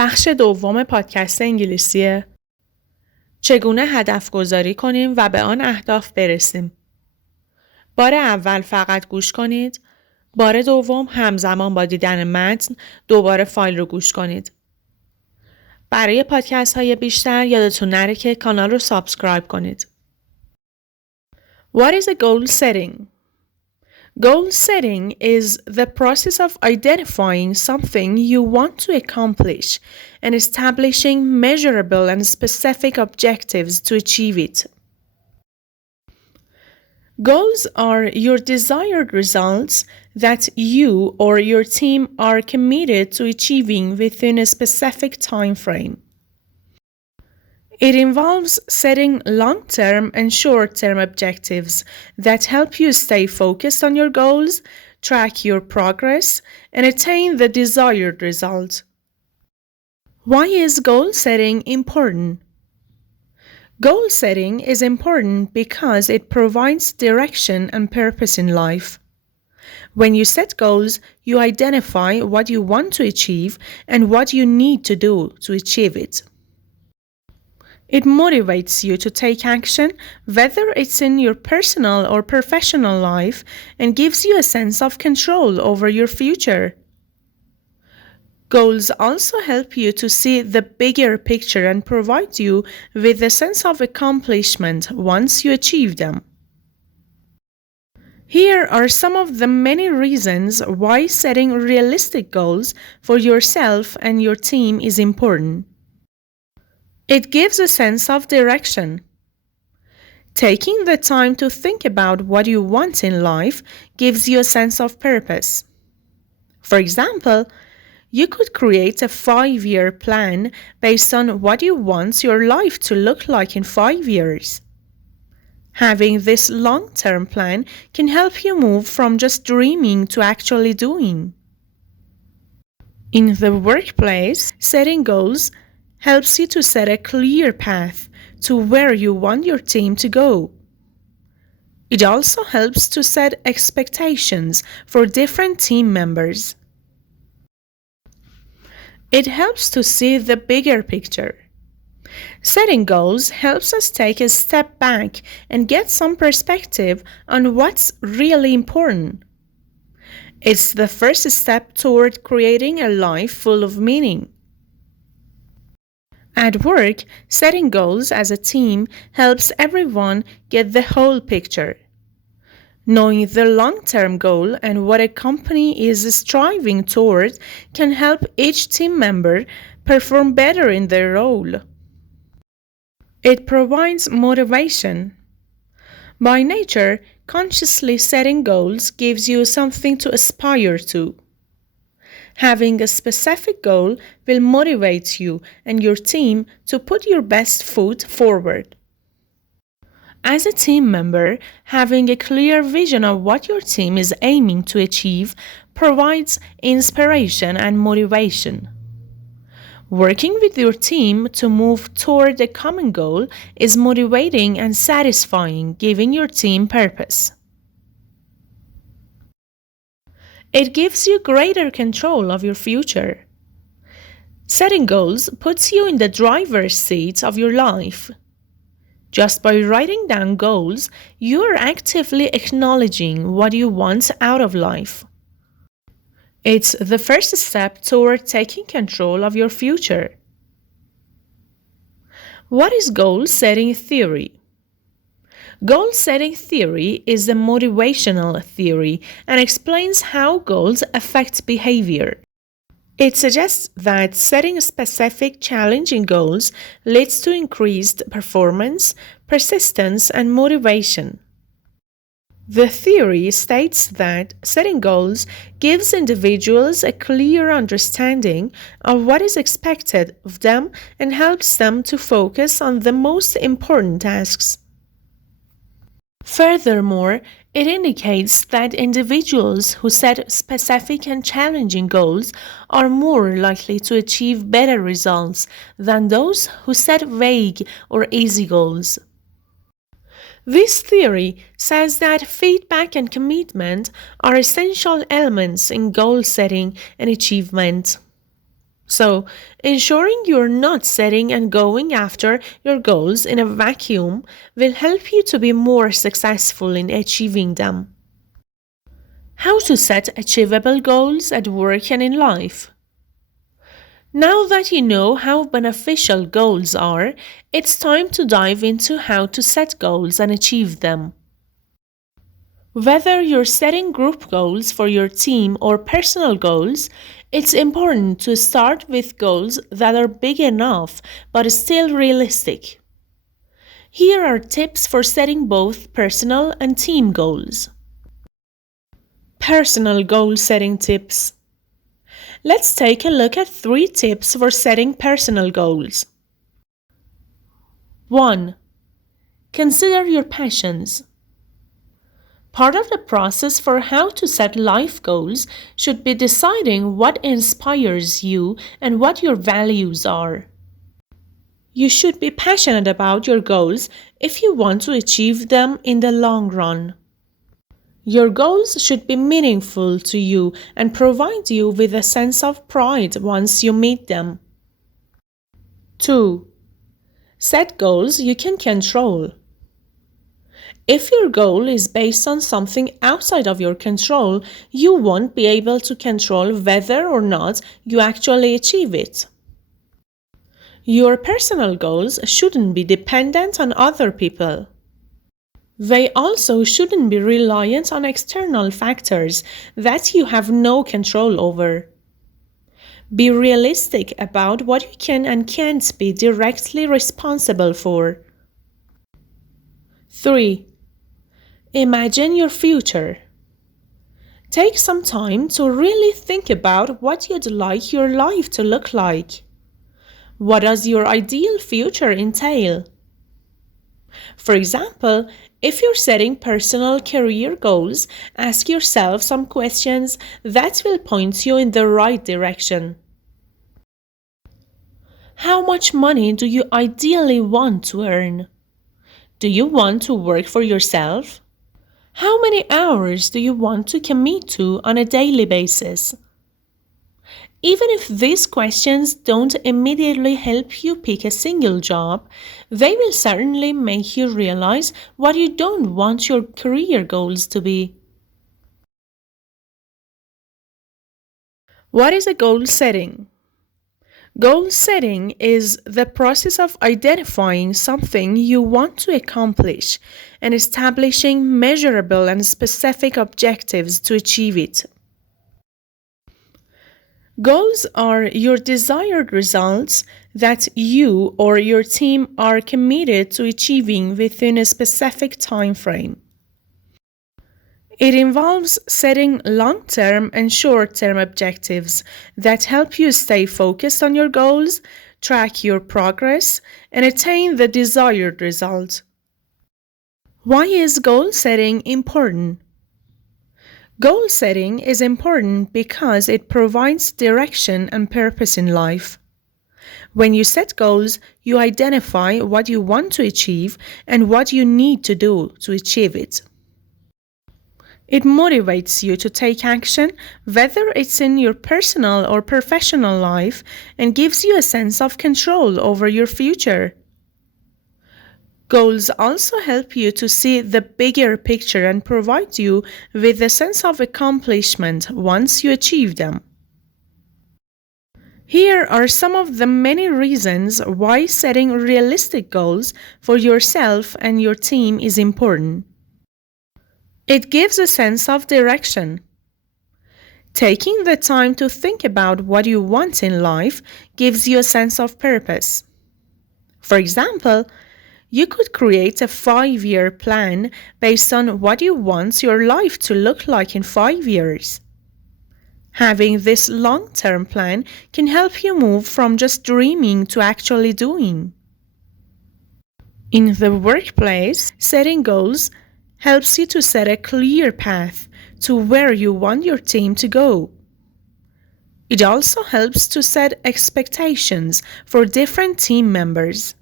بخش دوم پادکست انگلیسی چگونه هدف گذاری کنیم و به آن اهداف برسیم. بار اول فقط گوش کنید. بار دوم همزمان با دیدن متن دوباره فایل رو گوش کنید. برای پادکست های بیشتر یادتون نره که کانال رو سابسکرایب کنید. What is a goal setting? Goal setting is the process of identifying something you want to accomplish and establishing measurable and specific objectives to achieve it. Goals are your desired results that you or your team are committed to achieving within a specific time frame. It involves setting long-term and short-term objectives that help you stay focused on your goals, track your progress, and attain the desired result. Why is goal setting important? Goal setting is important because it provides direction and purpose in life. When you set goals, you identify what you want to achieve and what you need to do to achieve it. It motivates you to take action, whether it's in your personal or professional life, and gives you a sense of control over your future. Goals also help you to see the bigger picture and provide you with a sense of accomplishment once you achieve them. Here are some of the many reasons why setting realistic goals for yourself and your team is important. It gives a sense of direction. Taking the time to think about what you want in life gives you a sense of purpose. For example, you could create a 5-year plan based on what you want your life to look like in 5 years. Having this long-term plan can help you move from just dreaming to actually doing. In the workplace, setting goals helps you to set a clear path to where you want your team to go. It also helps to set expectations for different team members. It helps to see the bigger picture. Setting goals helps us take a step back and get some perspective on what's really important. It's the first step toward creating a life full of meaning. At work, setting goals as a team helps everyone get the whole picture. Knowing the long-term goal and what a company is striving toward can help each team member perform better in their role. It provides motivation. By nature, consciously setting goals gives you something to aspire to. Having a specific goal will motivate you and your team to put your best foot forward. As a team member, having a clear vision of what your team is aiming to achieve provides inspiration and motivation. Working with your team to move toward a common goal is motivating and satisfying, giving your team purpose. It gives you greater control of your future. Setting goals puts you in the driver's seat of your life. Just by writing down goals, you are actively acknowledging what you want out of life. It's the first step toward taking control of your future. What is goal-setting theory? Goal-setting theory is a motivational theory and explains how goals affect behavior. It suggests that setting specific challenging goals leads to increased performance, persistence, and motivation. The theory states that setting goals gives individuals a clear understanding of what is expected of them and helps them to focus on the most important tasks. Furthermore, it indicates that individuals who set specific and challenging goals are more likely to achieve better results than those who set vague or easy goals. This theory says that feedback and commitment are essential elements in goal setting and achievement. So, ensuring you're not setting and going after your goals in a vacuum will help you to be more successful in achieving them. How to set achievable goals at work and in life. Now that you know how beneficial goals are, it's time to dive into how to set goals and achieve them. Whether you're setting group goals for your team or personal goals, it's important to start with goals that are big enough but still realistic. Here are tips for setting both personal and team goals. Personal goal setting tips. Let's take a look at 3 tips for setting personal goals. 1. Consider your passions. Part of the process for how to set life goals should be deciding what inspires you and what your values are. You should be passionate about your goals if you want to achieve them in the long run. Your goals should be meaningful to you and provide you with a sense of pride once you meet them. 2. Set goals you can control. If your goal is based on something outside of your control, you won't be able to control whether or not you actually achieve it. Your personal goals shouldn't be dependent on other people. They also shouldn't be reliant on external factors that you have no control over. Be realistic about what you can and can't be directly responsible for. 3. Imagine your future. Take some time to really think about what you'd like your life to look like. What does your ideal future entail? For example, if you're setting personal career goals, ask yourself some questions that will point you in the right direction. How much money do you ideally want to earn? Do you want to work for yourself? How many hours do you want to commit to on a daily basis? Even if these questions don't immediately help you pick a single job, they will certainly make you realize what you don't want your career goals to be. What is a goal setting? Goal setting is the process of identifying something you want to accomplish and establishing measurable and specific objectives to achieve it. Goals are your desired results that you or your team are committed to achieving within a specific time frame. It involves setting long-term and short-term objectives that help you stay focused on your goals, track your progress, and attain the desired result. Why is goal setting important? Goal setting is important because it provides direction and purpose in life. When you set goals, you identify what you want to achieve and what you need to do to achieve it. It motivates you to take action, whether it's in your personal or professional life, and gives you a sense of control over your future. Goals also help you to see the bigger picture and provide you with a sense of accomplishment once you achieve them. Here are some of the many reasons why setting realistic goals for yourself and your team is important. It gives a sense of direction. Taking the time to think about what you want in life gives you a sense of purpose. For example, you could create a 5-year plan based on what you want your life to look like in 5 years. Having this long-term plan can help you move from just dreaming to actually doing. In the workplace, setting goals helps you to set a clear path to where you want your team to go. It also helps to set expectations for different team members.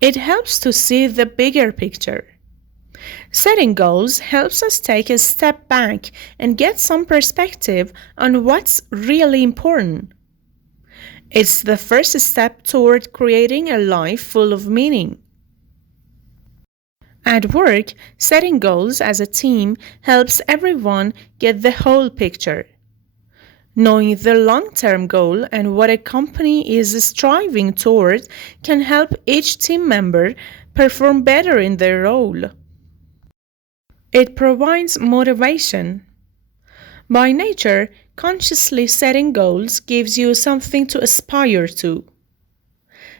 It helps to see the bigger picture. Setting goals helps us take a step back and get some perspective on what's really important. It's the first step toward creating a life full of meaning. At work, setting goals as a team helps everyone get the whole picture. Knowing the long-term goal and what a company is striving toward can help each team member perform better in their role. It provides motivation. By nature, consciously setting goals gives you something to aspire to.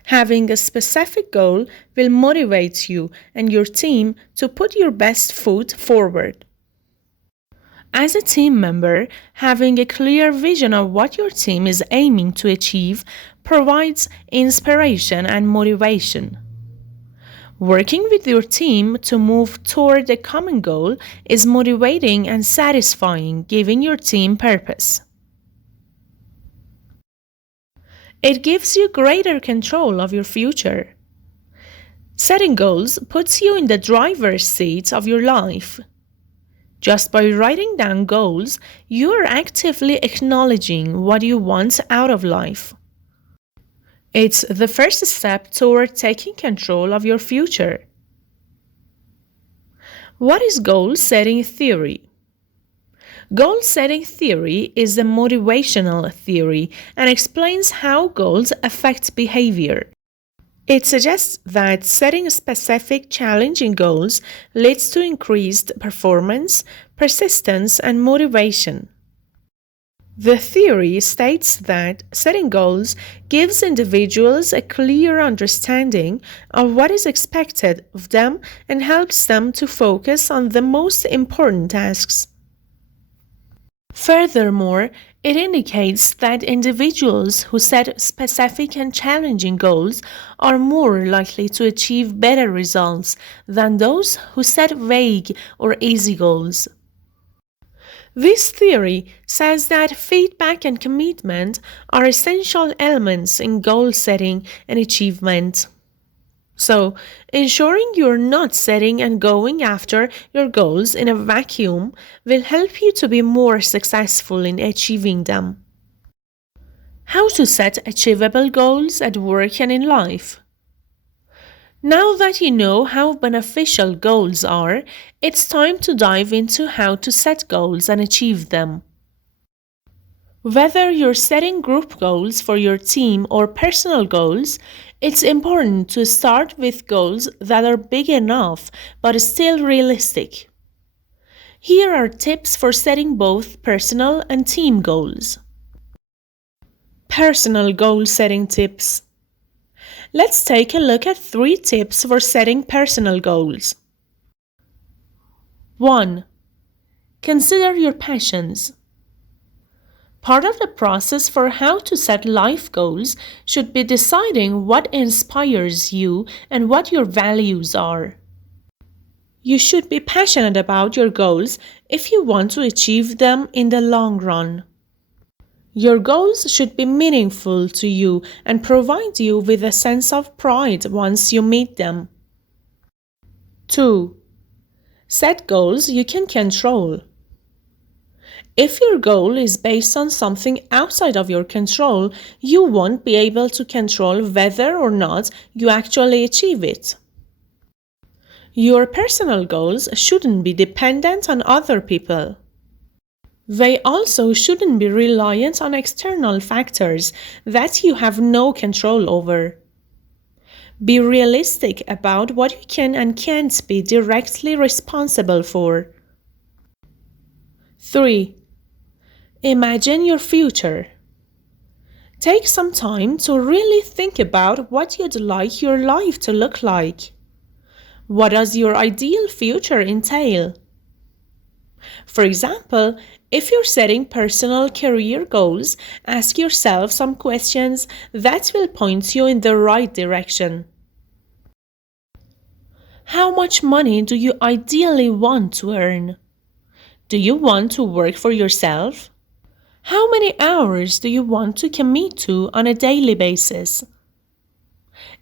Having a specific goal will motivate you and your team to put your best foot forward. As a team member, having a clear vision of what your team is aiming to achieve provides inspiration and motivation. Working with your team to move toward a common goal is motivating and satisfying, giving your team purpose. It gives you greater control of your future. Setting goals puts you in the driver's seat of your life. Just by writing down goals, you are actively acknowledging what you want out of life. It's the first step toward taking control of your future. What is goal setting theory? Goal setting theory is a motivational theory and explains how goals affect behavior. It suggests that setting specific challenging goals leads to increased performance, persistence, and motivation. The theory states that setting goals gives individuals a clear understanding of what is expected of them and helps them to focus on the most important tasks. Furthermore, it indicates that individuals who set specific and challenging goals are more likely to achieve better results than those who set vague or easy goals. This theory says that feedback and commitment are essential elements in goal setting and achievement. So, ensuring you're not setting and going after your goals in a vacuum will help you to be more successful in achieving them. How to set achievable goals at work and in life? Now that you know how beneficial goals are, it's time to dive into how to set goals and achieve them. Whether you're setting group goals for your team or personal goals, it's important to start with goals that are big enough but still realistic. Here are tips for setting both personal and team goals. Personal goal setting tips. Let's take a look at 3 tips for setting personal goals. 1. Consider your passions. Part of the process for how to set life goals should be deciding what inspires you and what your values are. You should be passionate about your goals if you want to achieve them in the long run. Your goals should be meaningful to you and provide you with a sense of pride once you meet them. 2. Set goals you can control. If your goal is based on something outside of your control, you won't be able to control whether or not you actually achieve it. Your personal goals shouldn't be dependent on other people. They also shouldn't be reliant on external factors that you have no control over. Be realistic about what you can and can't be directly responsible for. 3. Imagine your future. Take some time to really think about what you'd like your life to look like. What does your ideal future entail? For example, if you're setting personal career goals, ask yourself some questions that will point you in the right direction. How much money do you ideally want to earn? Do you want to work for yourself? How many hours do you want to commit to on a daily basis?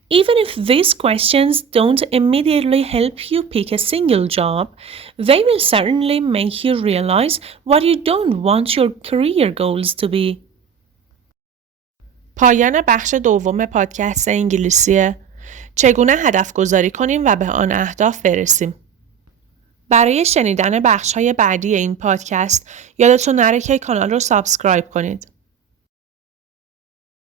Even if these questions don't immediately help you pick a single job, they will certainly make you realize what you don't want your career goals to be. پایان بخش دوم پادکست انگلیسیه. چگونه هدف گذاری کنیم و به آن اهداف برسیم. برای شنیدن بخش‌های بعدی این پادکست یادتون نره که کانال رو سابسکرایب کنید.